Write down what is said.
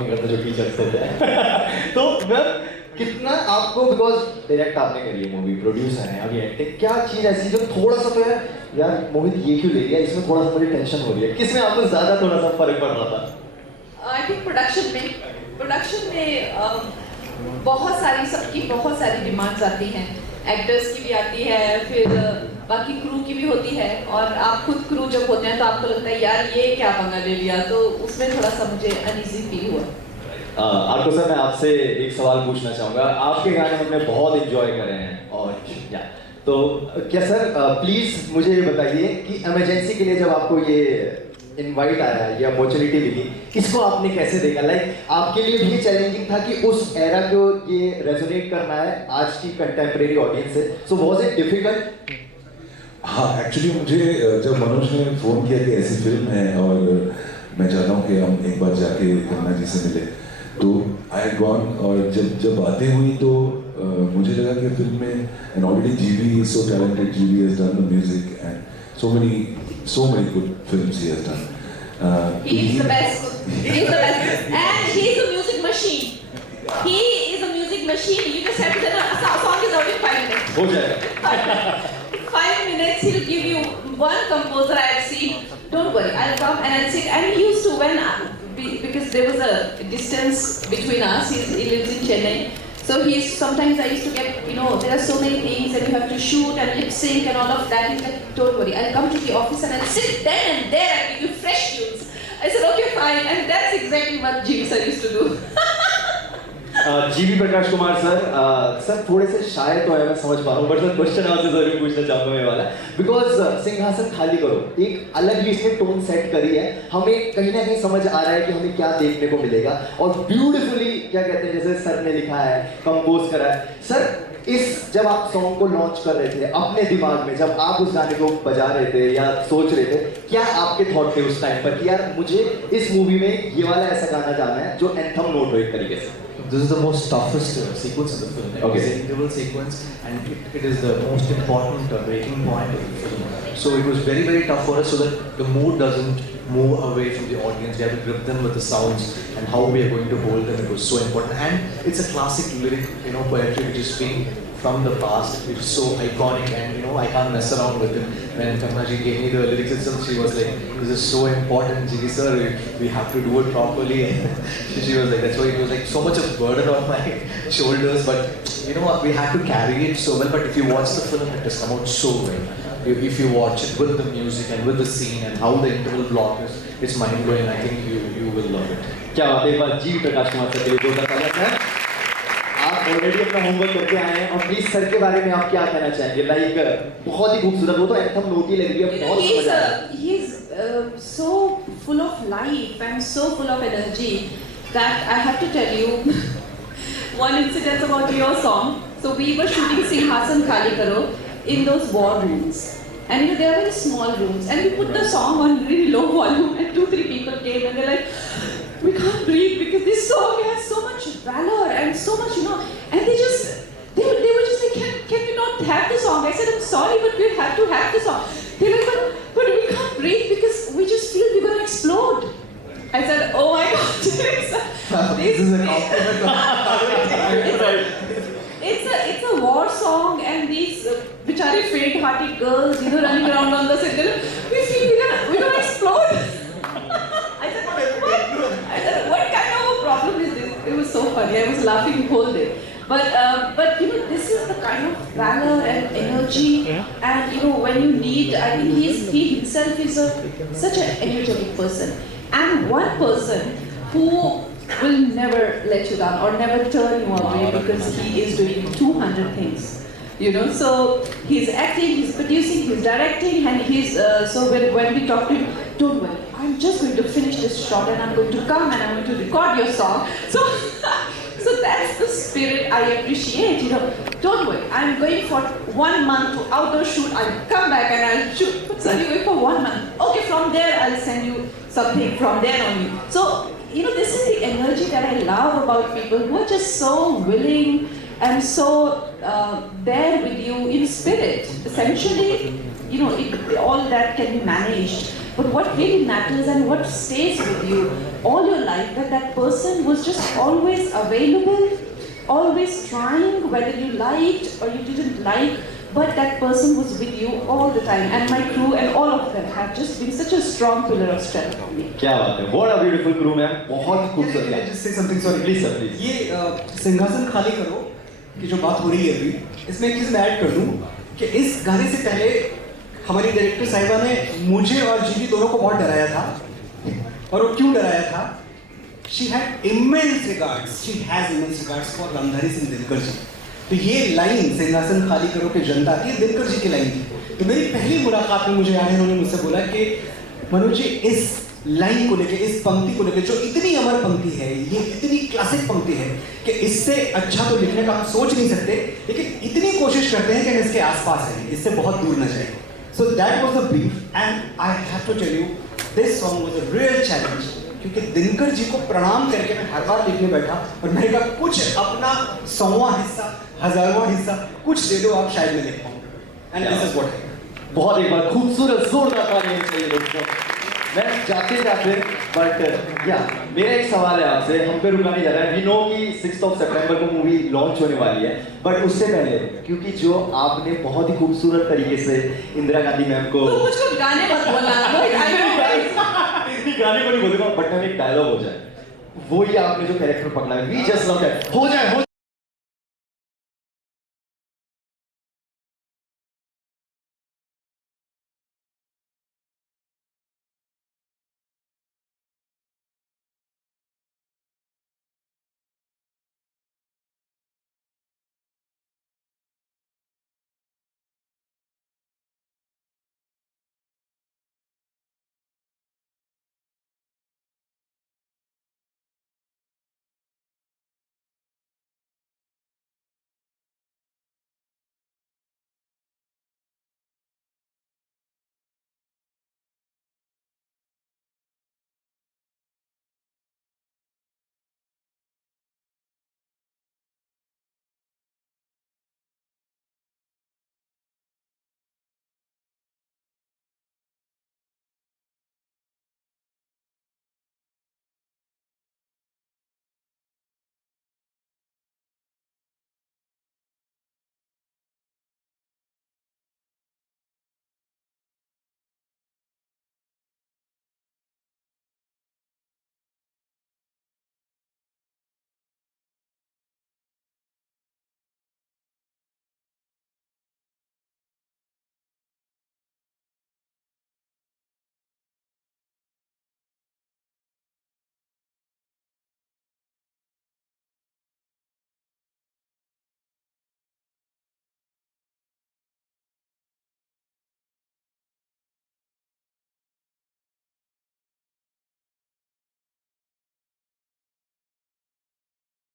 करते जो टीचर्स थे तो मैं कितना आपको बिकॉज डायरेक्ट आपने करी है मूवी प्रोड्यूसर है अभी एक्टिंग क्या चीज ऐसी जो थोड़ा सा तो है यार मोहित ये क्यों ले लिया इसमें थोड़ा सा मुझे टेंशन हो रही है किसमें आपको ज्यादा थोड़ा सा फर्क पड़ रहा था आई थिंक प्रोडक्शन में बहुत सारी सबकी बहुत सारी डिमांड्स आती हैं एक्टर्स की भी आती है फिर बाकी क्रू की भी होती है और आप खुद क्रू जब होते हैं तो आपको लगता है यार ये क्या पंगा ले लिया तो उसमें थोड़ा सा मुझे अनईजी फील हुआ। आपको सर मैं आपसे एक सवाल पूछना चाहूंगा आपके गाने हमने बहुत एंजॉय करे हैं और या तो क्या सर प्लीज मुझे ये बताइए कि इमरजेंसी के लिए जब आपको ये इनवाइट आया ये अपॉर्चुनिटी मिली इसको आपने कैसे देखा लाइक आपके लिए भी चैलेंजिंग था कि उस एरा को ये रेजोनेट करना है आज की कंटेम्प्रेरी ऑडियंस से सो वाज इट डिफिकल्ट? हाँ एक्चुअली मुझे जब मनोज ने फ़ोन किया कि ऐसी फिल्म है और मैं चाहता हूँ कि हम एक बार जाके कन्ना जी से मिले तो आई गॉन और जब बातें हुई तो मुझे लगा कि फिल्म में एंड ऑलरेडी जीवी इज सो टैलेंटेड जीवी has done the music and so many good films he has done. He is the best. He is the best. And he is a music machine. He is a music machine. You just have to say a song is out in 5 minutes. हो जाएगा. 5 minutes he'll give you one composer I have seen. Don't worry, I'll come and I'll sit. And he used to because there was a distance between us. He lives in Chennai. So sometimes I used to get, there are so many things and you have to shoot and lip sync and all of that. He's like, don't worry, I'll come to the office and I'll sit then and there and give you fresh tunes. I said, okay, fine. And that's exactly what G.V. sir used to do. जीवी Prakash Kumar sir sir थोड़े से शाय तो है मैं समझ पा रहा हूँ बट सर क्वेश्चन आपसे जरूर पूछना चाहूंगा मैं वाला बिकॉज सिंहासन खाली करो एक अलग ही इसने टोन सेट करी है हमें कहीं ना कहीं समझ आ रहा है कि हमें क्या देखने को मिलेगा और ब्यूटीफुली क्या कहते हैं जैसे सर ने लिखा है कंपोज करा है सर इस जब आप सॉन्ग को लॉन्च कर रहे थे अपने दिमाग में जब आप उस गाने को बजा रहे थे या सोच रहे थे क्या आपके थॉट थे उस टाइम पर कि यार मुझे इस मूवी में ये वाला ऐसा गाना जाना है जो एंथम नोट हो एक तरीके से? This is the most toughest sequence of the film. Okay. It's an interval sequence, and it is the most important breaking point of the film. So it was very, very tough for us, so that the mood doesn't move away from the audience. We have to grip them with the sounds and how we are going to hold them. It was so important, and it's a classic lyric, poetry which is being from the past. It's so iconic, and I can't mess around with it. When Kamnaji gave me the lyrics itself, she was like, "This is so important, G sir. We have to do it properly." She was like, "That's why it was like so much of burden on my shoulders." But we had to carry it so well. But if you watch the film, it has come out so well. If you watch it with the music and with the scene and how the interval block is, it's mind blowing. I think you will love it. क्या बात है एक बार जीवी Prakash Kumar sir के लिए जोरदार तालियां हैं आप ऑलरेडी अपना होमवर्क करके आए हैं और प्लीज सर के बारे में आप क्या कहना चाहेंगे लाइक बहुत ही खूबसूरत वो तो एंथम नोट ही लग रही है बहुत मजा आया He's so full of life and so full of energy that I have to tell you one incident about your song. So we were shooting Singhaasan Khali Karo in those war rooms. And they are very small rooms. And we put the song on really low volume and 2-3 people came and they're like, we can't breathe because this song has so much valor and so much, and they were just like, can we not have the song? I said, I'm sorry, but we have to have the song. They were like, but we can't breathe because we just feel we're going to explode. I said, oh my God. This is a compliment. It's a war song and these bichare faint-hearted girls, running around on the set. We feel we're gonna explode. I said, what kind of a problem is this? It was so funny. I was laughing the whole day. But this is the kind of valor and energy, and when you need, I think he himself is such an energetic person, and one person who will never let you down or never turn you away because he is doing 200 things. So he's acting, he's producing, he's directing, and so when we talk to him, don't worry, I'm just going to finish this shot and I'm going to come and I'm going to record your song. So that's the spirit I appreciate, Don't worry, I'm going for 1 month to outdoor shoot, I'll come back and I'll shoot. So you're going for 1 month. Okay, from there I'll send you something from there only. So this is the energy that I love about people who are just so willing and so there with you in spirit. Essentially, all that can be managed. But what really matters and what stays with you all your life, that person was just always available, always trying, whether you liked or you didn't like, but that person was with you all the time. And my crew and all of them have just been such a strong pillar of strength for me. क्या बात है, what a beautiful crew ma'am, बहुत खूबसूरत Can I just say something? Sorry. Please sir please. ये सिंहासन खाली करो की जो बात हो रही है अभी, इसमें एक चीज मैं ऐड कर दूं कि इस गाने से पहले हमारी डायरेक्टर साहिबा ने मुझे और जीवी दोनों को बहुत डराया था। और वो क्यों डराया था? She had immense regards. She has immense regards for Ramdhari Singh Dinkar ji. तो ये लाइन सिंहासन खाली करो के जनता की दिनकर जी की लाइन थी। तो मेरी पहली मुलाकात में मुझे याद है उन्होंने मुझसे बोला कि मनोज जी इस लाइन को लेके, इस पंक्ति को लेके, जो इतनी अमर पंक्ति है, ये इतनी क्लासिक पंक्ति है कि इससे अच्छा तो लिखने का हम सोच नहीं सकते, लेकिन इतनी कोशिश करते हैं कि हम इसके आसपास रहें, इससे बहुत दूर न जाए। So that was the brief and I have to tell you this song was a real challenge, क्योंकि दिनकर जी को प्रणाम करके मैं हर बार लिखने बैठा और मैंने कहा कुछ अपना 100वां हिस्सा, 1000वां हिस्सा कुछ दे दो, आप शायद मैं लिख पाऊँ। And this is what. बहुत एक बार खूबसूरत जोरदार तालियां चाहिए दोस्तों। मैं जाते जाते बट या मेरा एक सवाल है आपसे, हम पे रुका नहीं जा रहा है। वी नो कि 6 सितंबर को मूवी लॉन्च होने वाली है, बट उससे पहले क्योंकि जो आपने बहुत ही खूबसूरत तरीके से इंदिरा गांधी मैम को तो मुझको गाने मत बोलना, नहीं गाने को नहीं बोलूंगा, बट में एक डायलॉग हो जाए, वो ही आपने जो कैरेक्टर पकड़ा है, वी जस्ट लव दैट, हो जाए